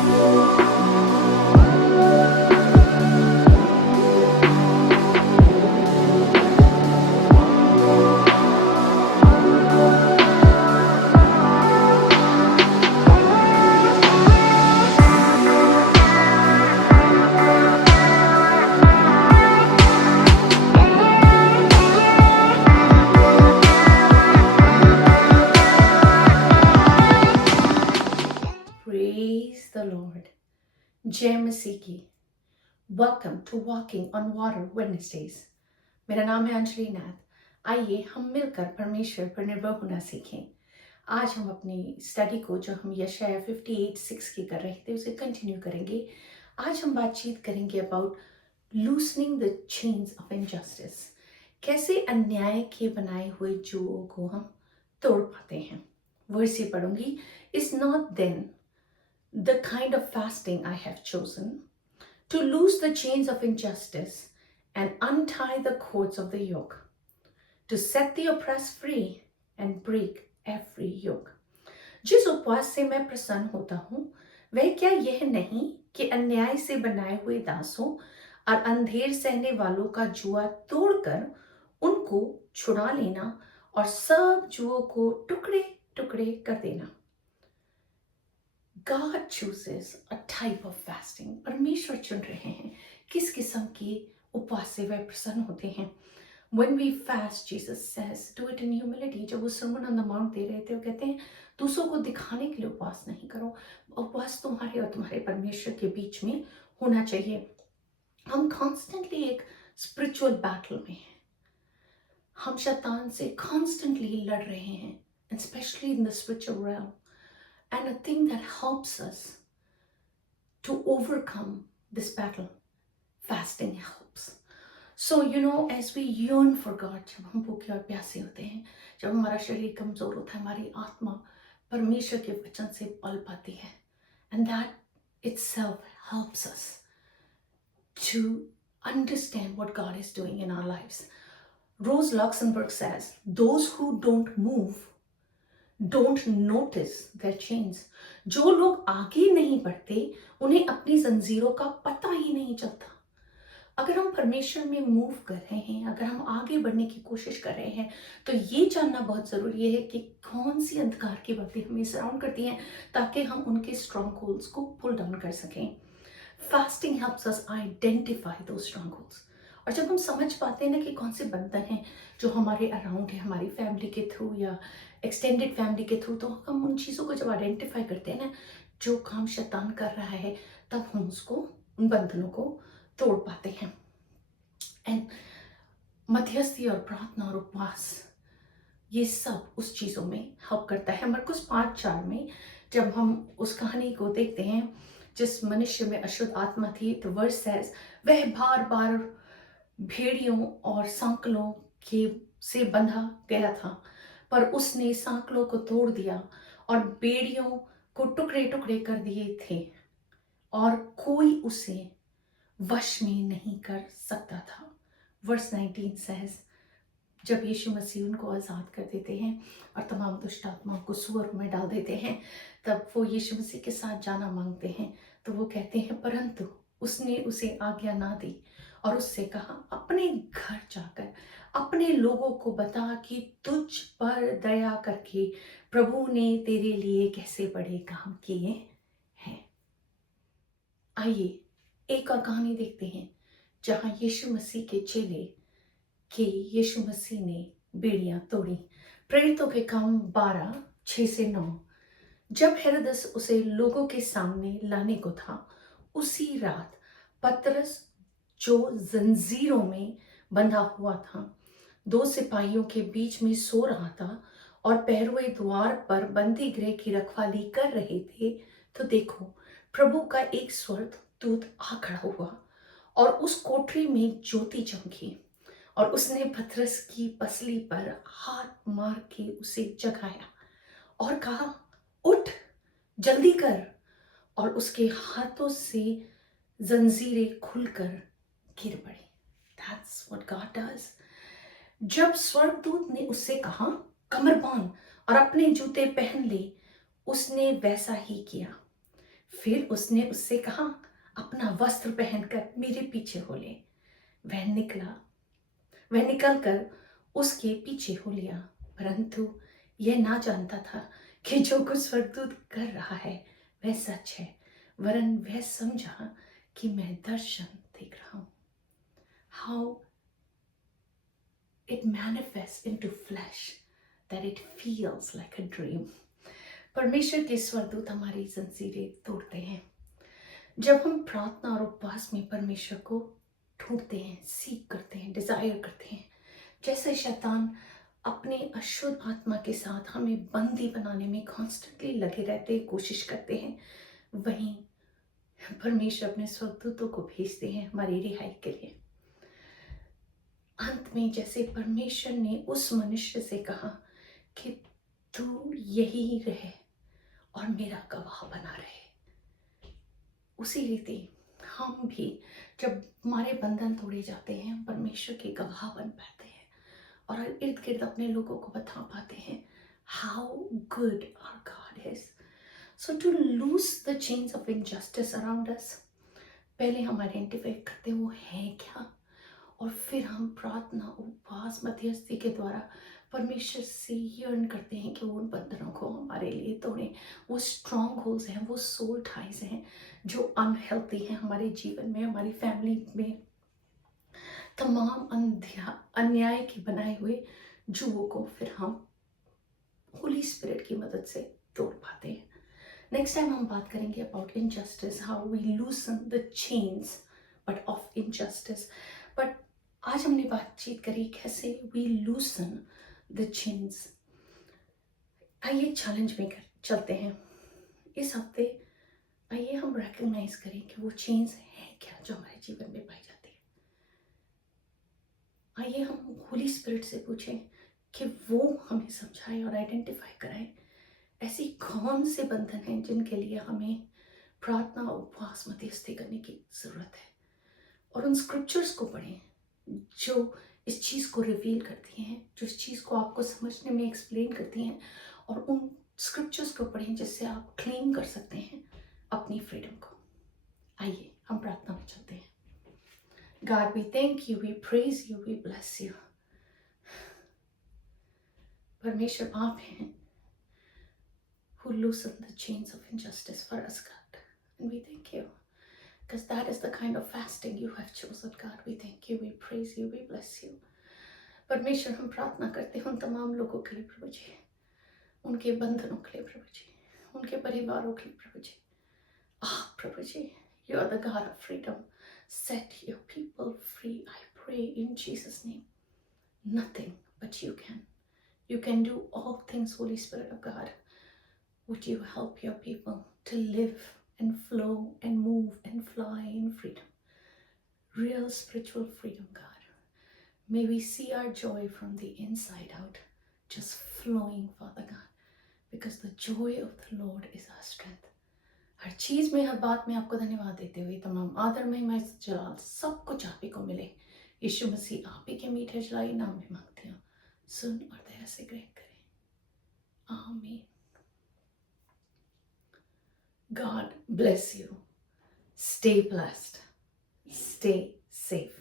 Praise the Lord. जय मसीह की। Welcome to walking on water Wednesdays. मेरा नाम है अंजलि नाथ। आइए हम मिलकर परमेश्वर पर निर्भर होना सीखें। आज हम अपनी स्टडी को जो हम यशाया 58:6 की कर रहे थे उसे कंटिन्यू करेंगे। आज हम बातचीत करेंगे about loosening the chains of injustice. कैसे अन्याय के बनाए हुए जुओं को हम तोड़ पाते हैं। वर्ड से पढ़ूंगी। Is not then the kind of fasting I have chosen, to loose the chains of injustice and untie the cords of the yoke, to set the oppressed free and break every yoke. जिस उपवास से मैं प्रसन्न होता हूँ वह क्या यह नहीं कि अन्याय से बनाए हुए दासों और अंधेर सहने वालों का जुआ तोड़कर उनको छुड़ा लेना और सब जुओं को टुकड़े टुकड़े कर देना। God chooses a type of fasting. परमेश्वर चुन रहे हैं किस किस्म के उपवास से वह प्रसन्न होते हैं। When we fast, Jesus says, do it in humility. जब वो Sermon on the Mount दे रहे थे वो कहते हैं दूसरों को दिखाने के लिए उपवास नहीं करो, उपवास तुम्हारे और तुम्हारे परमेश्वर के बीच में होना चाहिए। हम कॉन्स्टेंटली एक स्पिरिचुअल बैटल में हैं। हम शैतान से कॉन्स्टेंटली लड़ रहे हैं, specially in the spiritual realm. And a thing that helps us to overcome this battle, fasting helps. So, as we yearn for God, जब हम भूखे और प्यासे होते हैं, जब हमारा शरीर कमजोर होता है, हमारी आत्मा परमेश्वर के वचन से पल पाती है. And that itself helps us to understand what God is doing in our lives. Rose Luxemburg says, those who don't move don't notice their chains. जो लोग आगे नहीं बढ़ते उन्हें अपनी जंजीरों का पता ही नहीं चलता। अगर हम परमेश्वर में मूव कर रहे हैं, अगर हम आगे बढ़ने की कोशिश कर रहे हैं, तो ये जानना बहुत जरूरी है कि कौन सी अंधकार की बातें हमें सराउंड करती हैं ताकि हम उनके स्ट्रॉन्ग होल्ड्स को पुल डाउन कर सकें। फास्टिंग हेल्प्स अस आइडेंटिफाई दो स्ट्रॉन्ग होल्ड्स। और जब हम समझ पाते हैं ना कि कौन से बंधन हैं जो हमारे अराउंड है, हमारी फैमिली के थ्रू या एक्सटेंडेड फैमिली के थ्रू, तो हम उन चीज़ों को जब आइडेंटिफाई करते हैं ना जो काम शैतान कर रहा है, तब हम उसको, उन बंधनों को तोड़ पाते हैं। एंड मध्यस्थी और प्रार्थना और उपवास ये सब उस चीज़ों में हेल्प करता है। मरकुस 5:4 में जब हम उस कहानी को देखते हैं जिस मनुष्य में अशुद्ध आत्मा थी, तो वर्स सेज वह बार बार भेड़ियों और सांकलों के से बंधा गया था, पर उसने सांकलों को तोड़ दिया और बेड़ियों को टुकड़े टुकड़े कर दिए थे और कोई उसे वश में नहीं कर सकता था। वर्स 19 says, जब यीशु मसीह उनको आज़ाद कर देते हैं और तमाम दुष्ट आत्माओं को सुअर में डाल देते हैं, तब वो यीशु मसीह के साथ जाना मांगते हैं, तो वो कहते हैं परंतु उसने उसे आज्ञा ना दी और उससे कहा अपने घर जाकर अपने लोगों को बता कि तुझ पर दया करके प्रभु ने तेरे लिए कैसे बड़े काम किए हैं। आइए एक और कहानी देखते हैं जहां यीशु मसीह के चेले कि यीशु मसीह ने बेड़ियां तोड़ी। प्रेरितों के काम 12:6-9। जब हेरोदस उसे लोगों के सामने लाने को था, उसी रात पतरस जो जंजीरों में बंधा हुआ था, 2 सिपाहियों के बीच में सो रहा था और पहरुए द्वार पर बंदी गृह की रखवाली कर रहे थे, तो देखो प्रभु का एक स्वर्गदूत आ खड़ा हुआ और उस कोठरी में ज्योति चमकी और उसने पतरस की पसली पर हाथ मार के उसे जगाया और कहा उठ जल्दी कर, और उसके हाथों से जंजीरें खुलकर गिर पड़ी। That's what God does. जब स्वर्गदूत ने उससे कहा कमर बांध और अपने जूते पहन ले, उसने वैसा ही किया। फिर उसने उससे कहा, अपना वस्त्र पहनकर मेरे पीछे हो ले। वह निकल कर उसके पीछे हो लिया, परंतु यह ना जानता था कि जो कुछ स्वर्गदूत कर रहा है वह सच है, वरन वह समझा कि मैं दर्शन देख रहा हूं। How it manifests into flesh that it feels like a dream. परमेश्वर के स्वर्गदूत हमारी जंजीरें तोड़ते हैं जब हम प्रार्थना और उपवास में परमेश्वर को ढूंढते हैं, सीख करते हैं, डिजायर करते हैं। जैसे शैतान अपने अशुद्ध आत्मा के साथ हमें बंदी बनाने में कॉन्स्टेंटली लगे रहते हैं, कोशिश करते हैं, वहीं परमेश्वर अपने स्वर्गदूतों को भेजते हैं हमारी रिहाई के लिए। अंत में जैसे परमेश्वर ने उस मनुष्य से कहा कि तू यही रहे और मेरा गवाह बना रहे, उसी रीति हम भी जब हमारे बंधन तोड़े जाते हैं, परमेश्वर के गवाह बन पाते हैं और इर्द गिर्द अपने लोगों को बता पाते हैं how good our God is. So to lose the chains of injustice around us, पहले हम आइडेंटिफाई करते हैं वो है क्या, और फिर हम प्रार्थना, उपवास, मध्यस्थी के द्वारा परमेश्वर से यर्न करते हैं कि वो उन बंधनों को हमारे लिए तोड़ें। वो स्ट्रॉन्ग होल्स हैं, वो सोल टाइज हैं जो अनहेल्थी हैं हमारे जीवन में, हमारी फैमिली में, तमाम अन्याय के बनाए हुए जुओं को फिर हम होली स्पिरिट की मदद से तोड़ पाते हैं। नेक्स्ट टाइम हम बात करेंगे about injustice, how we loosen the chains but of injustice. But आज हमने बातचीत करी कैसे वी लूसन द चेन्स। आइए चैलेंज में चलते हैं इस हफ्ते। आइए हम रिकॉग्नाइज करें कि वो चेन्स है क्या जो हमारे जीवन में पाई जाती है। आइए हम होली स्पिरिट से पूछें कि वो हमें समझाए और आइडेंटिफाई कराए ऐसी कौन से बंधन हैं जिनके लिए हमें प्रार्थना, उपवास, मध्यस्थी करने की जरूरत है, और उन स्क्रिप्चर्स को पढ़ें जो इस चीज़ को रिवील करती हैं, जो इस चीज़ को आपको समझने में एक्सप्लेन करती हैं, और उन स्क्रिप्चर्स को पढ़ें जिससे आप क्लेम कर सकते हैं अपनी फ्रीडम को। आइए हम प्रार्थना में चलते हैं। God, we thank you, we praise you, we bless you. परमेश्वर आप हैं who loosen the chains of injustice for us, God. And we thank you because that is the kind of fasting you have chosen, God. We thank you, we praise you, we bless you. परमेश्वर हम प्रार्थना करते हैं उन तमाम लोगों के लिए प्रभु जी, उनके बंधनों के लिए प्रभु जी, उनके परिवारों के लिए प्रभु जी। प्रभु जी, you are the God of freedom. Set your people free, I pray in Jesus' name. Nothing but you can. You can do all things, Holy Spirit of God. Would you help your people to live and flow and move and fly in freedom? Real spiritual freedom, God. May we see our joy from the inside out, just flowing, Father God, because the joy of the Lord is our strength. हर चीज में, हर बात में आपको धन्यवाद देते हुए तमाम आदर, महिमा, जलाल सब कुछ आप ही को मिले। यीशु मसीह आप ही के मीठे जलाई नाम में मांगते हो, सुन और दया से ग्रहण करें। आमीन। God bless you. Stay blessed. Stay safe.